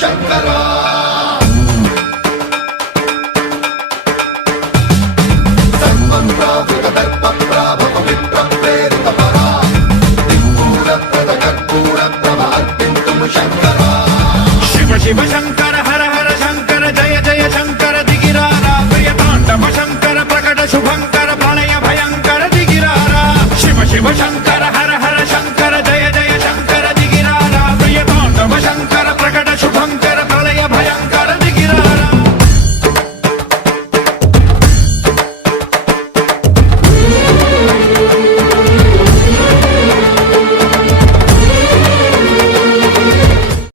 శంకరా సర్వం ప్రావృత దర్ప ప్రాభవ విప్ర ప్రేరిత పరా దిక్పూర ప్రద కర్పూర ప్రభ అర్పింతుము శంకరా శివ శివ శంకర